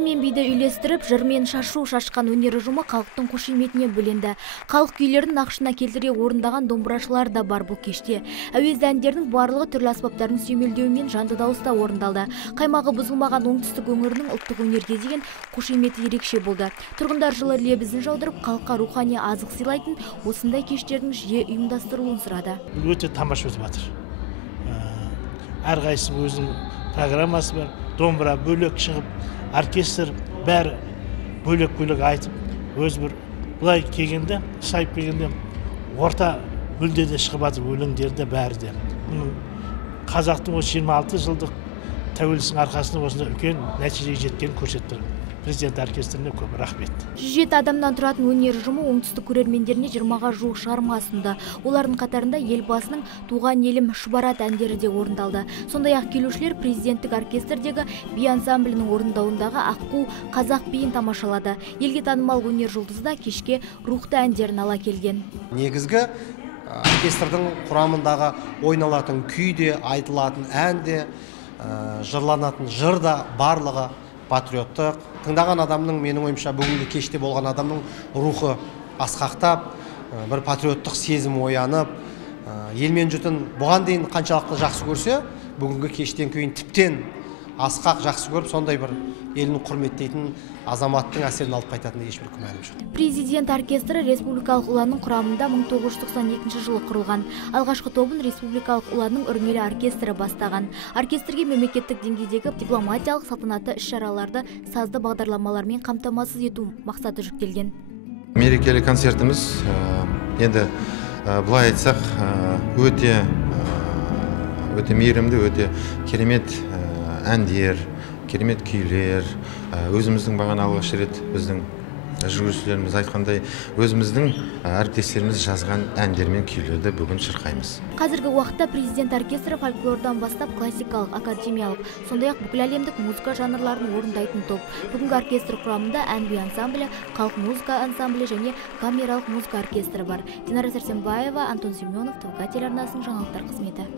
ән мен биді үйлестіріп, жыр мен шашу шашқан өнер ұжымы халықтың қошеметіне бөленді. Халық күйлерін нақышына келтіре орындаған домбырашылар да бар бұл кеште. Әуезді әндердің барлығы түрлі аспаптардың сүйемелдеуімен жанды дауыста орындалды. Қаймағы бұзылмаған оңтүстік өңірінің ұлттық өнерге деген қошеметі ерекше болды. Тұрғындар жылы лебізін жаудырып, халыққа рухани азық сыйлайтын осындай кештердің жиі ұйымдастырылуын сұрады. Өте тамаша өтіп жатыр. Әрқайсысы өзінің программасы бар. Домбыра бөлек шығып, оркестр бәрі бөлек-бөлек айтып, өз бір бұлай келгенде, сайып келгенде орта мүлдеде шығып жатыр өлеңдерді бәрі де. Қазақтың 26 жылдық тәуелсіздіктің арқасында осында үлкен нәтижеге жеткенін көрсетті. Президент оркестріне көп рахмет. 107 адамнан тұратын өнер ұжымы оңтүстік көрермендеріне 20-ға жуық шығарма ұсынды. Олардың қатарында елбасының «Туған елім» шұбарат әндері де орындалды. Сондай-ақ келушілер президенттік оркестрдегі би ансамблінің орындауындағы Аққу қазақ биін тамашалады. Елге танымал өнер жұлдызы да кешке рухты әндерін ала келген. Негізгі оркестрдің құрамындағы ойналатын күй де, айтылатын ән де, жырланатын жыр да барлығы патриоттық. Тыңдаған адамның, менің ойымша, бүгінгі кеште болған адамның рухы асқақтап, бір патриоттық сезім оянып, елмен жұртын бұған дейін қаншалықты жақсы көрсе, бүгінгі кештен кейін тіптен асқақ жақсы көріп, сондай бір елін құрметтейтін азаматтың әсерін алып қайтатынына ешбір күмәнім жоқ. Президент оркестрі республикалық ұланның құрамында 1992 жылы құрылған. Алғашқы тобын республикалық ұланның үрмелі оркестрі бастаған. Оркестрге мемлекеттік деңгейдегі дипломатиялық салтанатты іс-шараларды сазды бағдарламалармен қамтамасыз ету мақсаты жүктелген. Мерекелік концертіміз енді былай айтсақ өте мейірімді, өте керемет әндер, керемет күйлер, өзіміздің бағана алғаш рет біздің жүргізушілеріміз айтқандай, өзіміздің әріптестеріміз жазған әндер мен күйлерді бүгін шырқаймыз. Қазіргі уақытта президент оркестрі фольклордан бастап классикалық, академиялық, сондай-ақ бүкіл әлемдік музыка жанрларын орындайтын топ. Бүгінгі оркестр құрамында ән-би ансамблі, халық музыка ансамблі және камералық музыка оркестрі бар. Динара Сәрсенбаева, Антон Семенов, ТВК телеарнасының жаңалықтар қызметі.